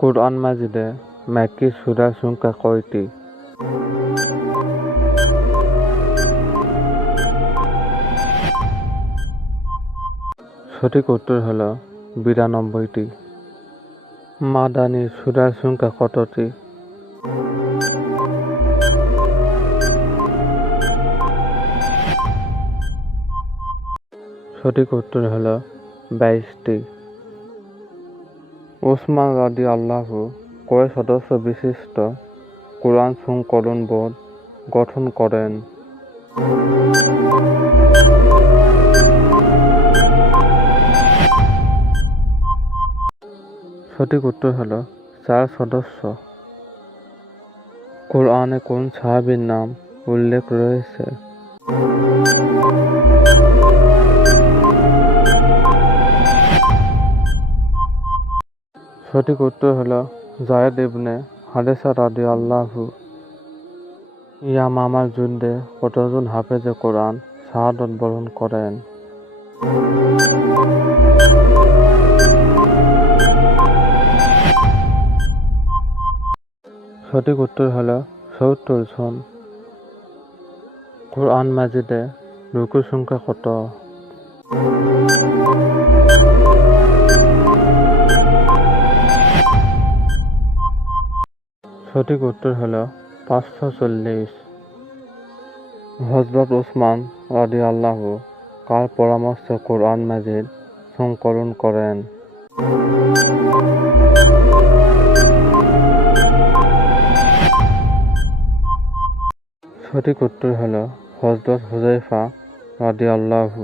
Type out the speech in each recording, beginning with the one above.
কুরআন মাজিদে মাক্কি সূরার সংখ্যা কয়টি? সঠিক উত্তর হল বিরানব্বইটি। মাদানী সূরার সংখ্যা কতটি? সঠিক উত্তর হল বাইশটি। ওসমান রাদি আল্লাহ কয় সদস্য বিশিষ্ট কোরআন সংকলন বোর্ড গঠন করেন। সঠিক উত্তর হল চার সদস্য। কোরআনে কোন সাহাবীর নাম উল্লেখ রয়েছে? সঠিক উত্তর হল জায়েদ ইবনে হারেসা রাদি আল্লাহু ইয়ামামার যুদ্ধে কতজন হাফেজে কোরআন শাহাদত বরণ করেন? সঠিক উত্তর হল সত্তর জন। কোরআন মাজিদে রুকুর সংখ্যা কত? সঠিক উত্তর হল পাঁচশো চল্লিশ। হজরত ওসমান রাদি আল্লাহ কার পরামর্শে কোরআন মাজিদ সংকলন করেন? সঠিক উত্তর হল হজরত হুজাইফা রাদি আল্লাহু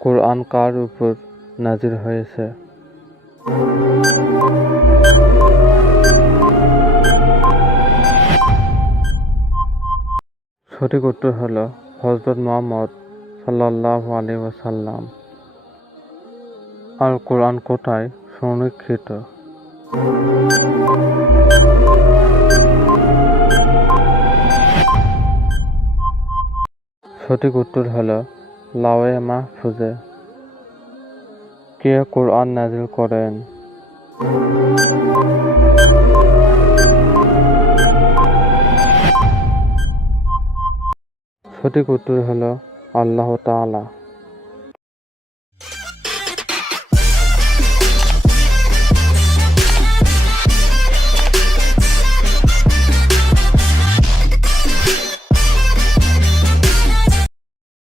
কোরআন কার উপর নাজির হয়েছে? সঠিক উত্তর হল হজরত মোহাম্মদ সাল্লাহ আলী ওয়াসাল্লাম। আর কোরআন কোথায়? সংরক্ষিত। সঠিক উত্তর হল লাওয়ে মাহফুজে। কে কোরআন নাজিল করেন? সঠিক উত্তর হল আল্লাহ তাআলা।